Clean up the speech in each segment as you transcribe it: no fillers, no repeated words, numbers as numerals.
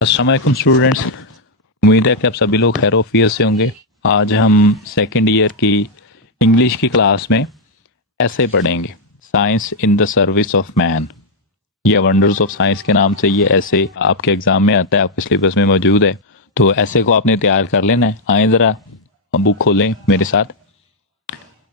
अस्सलाम वालेकुम स्टूडेंट्स। उम्मीद है कि आप सभी लोग खैर ऑफियत से होंगे। आज हम सेकेंड ईयर की इंग्लिश की क्लास में ऐसे पढ़ेंगे, science in the service of man या वंडर्स ऑफ साइंस के नाम से ये ऐसे आपके एग्जाम में आता है, आपके सिलेबस में मौजूद है। तो ऐसे को आपने तैयार कर लेना है। आए ज़रा बुक खोलें मेरे साथ।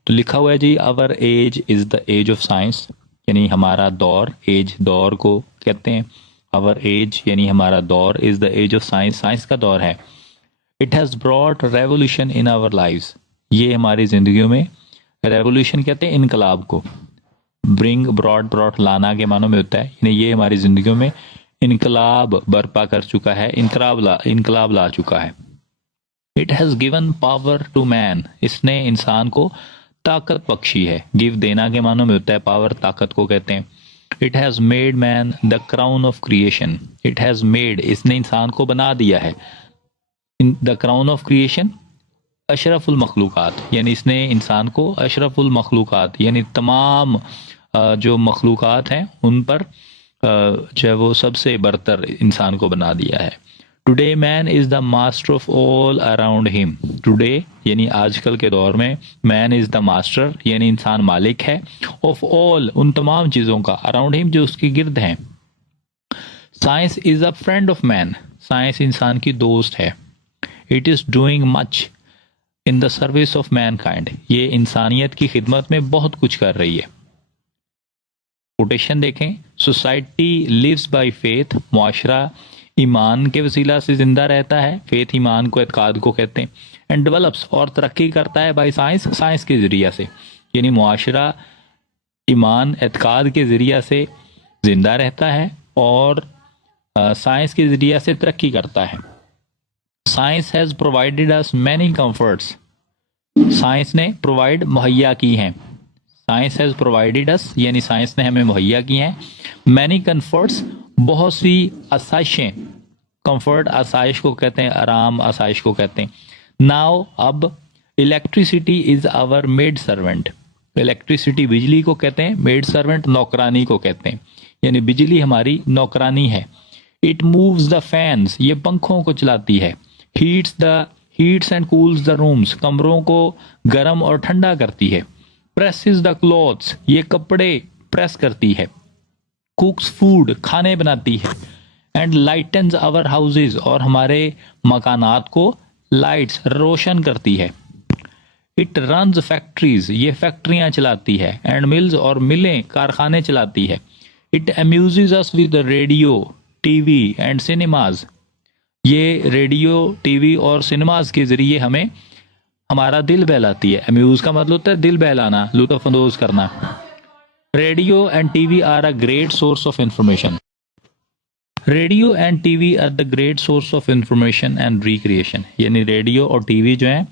तो लिखा हुआ है जी, our age is the age of science, यानी हमारा दौर, एज दौर को कहते हैं। आवर एज यानी हमारा दौर, is the age of science, science का दौर है। It has brought revolution in our lives, ये हमारी जिंदगियों में, रेवोल्यूशन कहते हैं इनकलाब को। ब्रिंग, ब्रॉट लाना के मानों में होता है, यानी ये हमारी जिंदगियों में इनकलाब बर्पा कर चुका है, इनकलाब ला चुका है। It has given power to man, इसने इंसान को ताकत बख्शी है। गिव देना के मानों में होता है, पावर ताकत को कहते हैं। It has made man the crown of creation, it has made, इसने इंसान को बना दिया है, द क्राउन ऑफ क्रिएशन, अशरफुल मखलूक़ात, यानी इसने इंसान को अशरफुल मखलूक़ात यानी तमाम जो मखलूक़ात हैं उन पर जो है वो सबसे बरतर इंसान को बना दिया है। Today man is the master of all around him, today यानी आजकल के दौर में, मैन इज़ द मास्टर यानी इंसान मालिक है, ऑफ ऑल उन तमाम चीज़ों का, अराउंड हिम जो उसके गिर्द हैं। Science is a friend of man, science इंसान की दोस्त है। It is doing much in the service of man kind, ये इंसानियत की खिदमत में बहुत कुछ कर रही है। कोटेशन देखें, सोसाइटी लिव्स बाय फेथ, मुआशरा ईमान के वसीला से जिंदा रहता है, फेथ ईमान को, एतकाद को कहते हैं। एंड डेवलप्स, और तरक्की करता है, बाय साइंस, साइंस के जरिया से, यानी मुआशरा ईमान एतकाद के जरिया से जिंदा रहता है और साइंस के जरिया से तरक्की करता है। Science has provided us many comforts, science ने प्रोवाइड मुहैया की हैं, साइंस हैज़ प्रोवाइडेड अस यानी साइंस ने हमें मुहैया की हैं, मैनी कंफर्ट्स बहुत सी आसाइशें, कंफर्ट आसाइश को कहते हैं, आराम आसाइश को कहते हैं। नाउ अब, electricity is our maid servant, electricity बिजली को कहते हैं, मेड सर्वेंट नौकरानी को कहते हैं, यानी बिजली हमारी नौकरानी है। इट मूव्स द फैंस, ये पंखों को चलाती है। Heats and cools the rooms, कमरों को गर्म और ठंडा करती है। प्रेसेस द क्लॉथ्स, ये कपड़े प्रेस करती है। कुक्स फूड, खाने बनाती है। एंड लाइटन्स आवर हाउसेज, और हमारे मकानात को लाइट्स, रोशन करती है। इट रन्स फैक्ट्रीज, ये फैक्ट्रियां चलाती है। एंड मिल्स, और मिलें, कारखाने चलाती है। It amuses us with radio, TV and cinemas, ये रेडियो, टीवी और सिनेमाज के जरिए हमें हमारा दिल बहलाती है। अम्यूज का मतलब होता है दिल बहलाना, लुत्फ अंदोज करना। Radio and TV are a great source of information, radio and TV are the great source of information and recreation, यानी रेडियो और टीवी जो है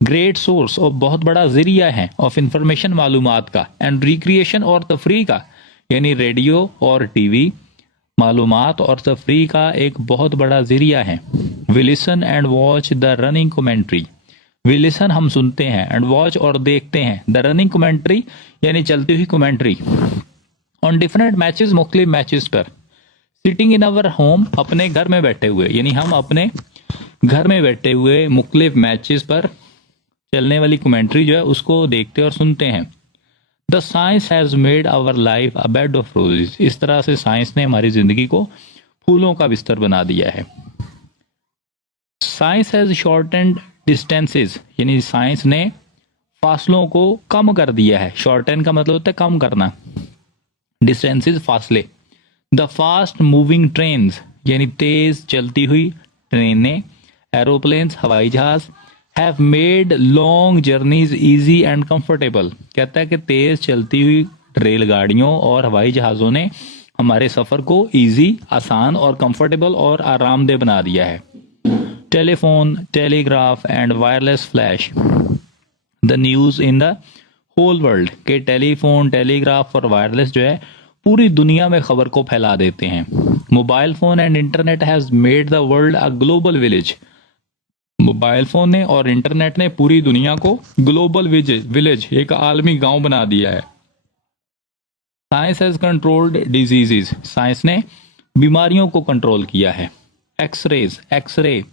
ग्रेट सोर्स और बहुत बड़ा जरिया है, ऑफ इंफॉर्मेशन मालूमात का, एंड रिक्रिएशन और तफरी का, यानी रेडियो और टीवी मालूमात और तफरी का एक बहुत बड़ा जरिया है। We listen and watch the running commentary, we listen हम सुनते हैं, एंड वॉच और देखते हैं, द रनिंग कमेंट्री यानी चलती हुई कमेंट्री, ऑन डिफरेंट मैचेस, मुख्तलिफ मैचेस पर। सिटिंग इन अवर होम, अपने घर में बैठे हुए, यानी हम अपने घर में बैठे हुए मुख्तलिफ मैचेस पर चलने वाली कमेंट्री जो है उसको देखते और सुनते हैं। The science has made our life a bed of roses, इस तरह से साइंस ने हमारी जिंदगी को फूलों का बिस्तर बना दिया है। साइंस हैज़ शॉर्टेंड डिस्टेंसेस, यानी साइंस ने फासलों को कम कर दिया है। शॉर्टेन का मतलब होता है कम करना, डिस्टेंसेस फासले। द फास्ट मूविंग ट्रेन्स, यानी तेज चलती हुई ट्रेनें, एरोप्लेन्स हवाई जहाज, have made long journeys easy and comfortable, कहता है कि तेज चलती हुई रेलगाड़ियों और हवाई जहाज़ों ने हमारे सफ़र को इजी, आसान और कंफर्टेबल और आरामदेह बना दिया है। Telephone, telegraph and wireless flash the news in the whole world, के टेलीफोन, टेलीग्राफ और वायरलेस जो है पूरी दुनिया में खबर को फैला देते हैं। Mobile phone and internet has made the world a global village, mobile phone ने और इंटरनेट ने पूरी दुनिया को ग्लोबल विलेज, एक आलमी गांव बना दिया है। Science has controlled diseases, science ने बीमारियों को कंट्रोल किया है। एक्सरे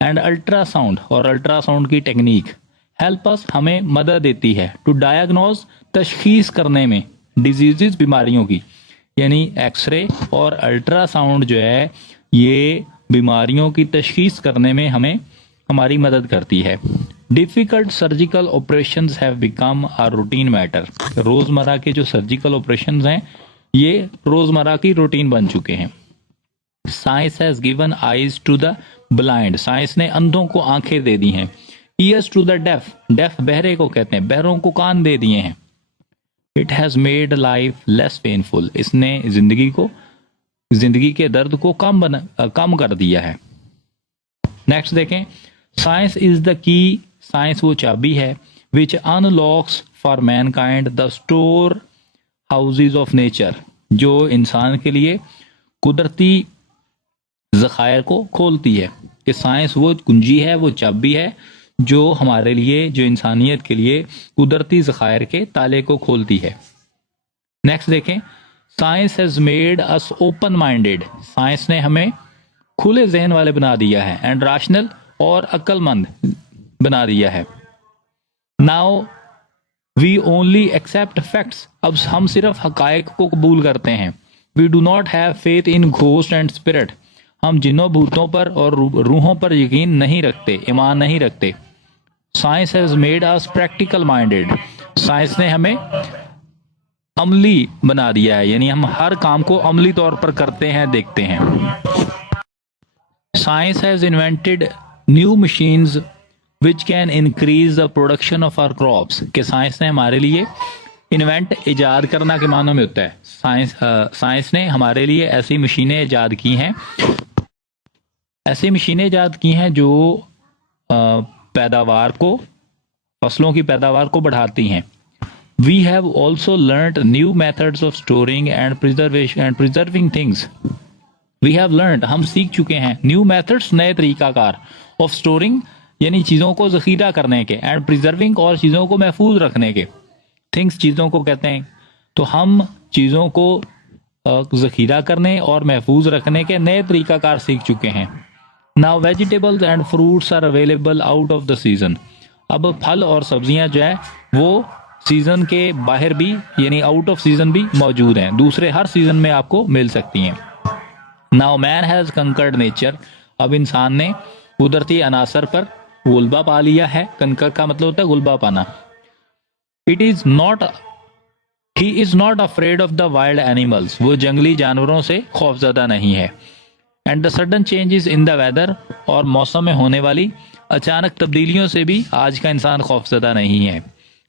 एंड अल्ट्रासाउंड और अल्ट्रासाउंड की टेक्निक हेल्प अस, हमें मदद देती है टू डायग्नोज, तशखीस करने में, डिजीजेस, बीमारियों की। यानी एक्सरे और अल्ट्रासाउंड जो है ये बीमारियों की तशखीस करने में हमें हमारी मदद करती है। Difficult surgical operations have become a routine matter. रोजमर्रा के जो सर्जिकल ऑपरेशंस हैं ये रोजमर्रा की रूटीन बन चुके हैं। Science has given eyes to the blind. Science ने अंधों को आंखें दे दी हैं। Ears to the deaf, deaf बहरे को कहते हैं, बहरों को कान दे दिए हैं। It has made life less painful. इसने जिंदगी के दर्द को कम कर दिया है। नेक्स्ट देखें, science is the key. Science वो चाबी है which unlocks for mankind the storehouses of nature, जो इंसान के लिए कुदरती ज़खायर को खोलती है। कि साइंस वो कुंजी है, वो चाबी है जो हमारे लिए, जो इंसानियत के लिए कुदरती ज़खायर के ताले को खोलती है। नेक्स्ट देखें, science has made us open minded. Science ने हमें खुले जहन वाले बना दिया है एंड राशनल और अक्लमंद बना दिया है। Now we only accept facts. अब हम सिर्फ हकायक को कबूल करते हैं। We do not have faith in ghost and spirit. हम जिन्हों भूतों पर और रूहों पर यकीन नहीं रखते, ईमान नहीं रखते। Science has made us practical minded. Science ने हमें अमली बना दिया है, यानी हम हर काम को अमली तौर पर करते हैं, देखते हैं। Science has invented new machines which can increase the production of our crops. कि साइंस ने हमारे लिए इन्वेंट, इजाद करना के मानों में होता है। साइंस ने हमारे लिए ऐसी मशीनें इजाद की हैं, ऐसी मशीनें इजाद की हैं जो पैदावार को, फसलों की पैदावार को बढ़ाती हैं। We have also learned new methods of storing and preserving things. We have learned, हम सीख चुके हैं, न्यू मेथड्स, नए तरीकाकार, ऑफ स्टोरिंग यानी चीज़ों को ज़ख़ीरा करने के, एंड प्रिजर्विंग और चीज़ों को महफूज रखने के। थिंग्स चीज़ों को कहते हैं। तो हम चीज़ों को ज़ख़ीरा करने और महफूज रखने के नए तरीकाकार सीख चुके हैं। Now vegetables and fruits are available out of the season. अब फल और सब्जियां जो है वो सीजन के बाहर भी, यानी आउट ऑफ सीजन भी मौजूद हैं, दूसरे हर सीजन में आपको मिल सकती हैं। Now man has conquered nature. अब इंसान ने कुदरती अनासर पर गुलबा पा लिया है। कंकर का मतलब होता है गुलबा पाना। He is not afraid of the wild animals. वो जंगली जानवरों से खौफजदा नहीं है। And the sudden changes in the weather, और मौसम में होने वाली अचानक तब्दीलियों से भी आज का इंसान खौफजदा नहीं है।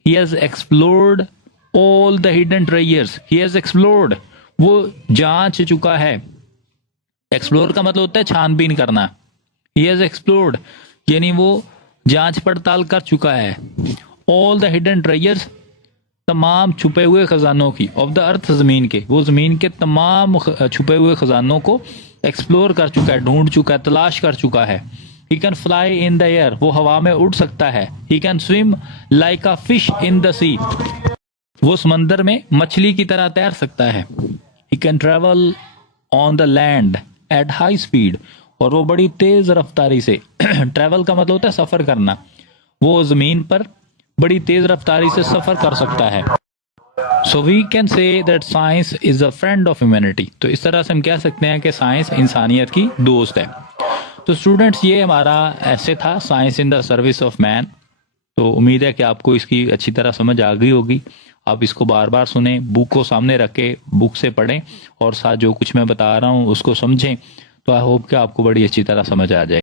He has explored all the hidden treasures. He has explored, वो जांच चुका है। एक्सप्लोर का मतलब होता है छानबीन करना। ही हैज एक्सप्लोर्ड यानी वो जांच पड़ताल कर चुका है। ऑल द हिडन ट्रेजर्स, तमाम छुपे हुए खजानों की, ऑफ द अर्थ, जमीन के, वो जमीन के तमाम छुपे हुए खजानों को एक्सप्लोर कर चुका है, ढूंढ चुका है, तलाश कर चुका है। He can fly in the air, वो हवा में उड़ सकता है। He can swim like a fish in the sea, वो समंदर में मछली की तरह तैर सकता है। He can travel on the land at high speed, और वो बड़ी तेज रफ्तारी से ट्रेवल का मतलब होता है सफर करना, वो जमीन पर बड़ी तेज रफ्तारी से सफर कर सकता है। So we can say that science is a friend of humanity. तो इस तरह से हम कह सकते हैं कि साइंस इंसानियत की दोस्त है। तो स्टूडेंट्स, ये हमारा ऐसे था, science in the service of man. तो उम्मीद है कि आपको इसकी अच्छी तरह समझ आ गई होगी। आप इसको बार बार सुने, बुक को सामने रख के बुक से पढ़ें और साथ जो कुछ मैं बता रहा हूँ उसको समझें। तो आई होप कि आपको बड़ी अच्छी तरह समझ आ जाए।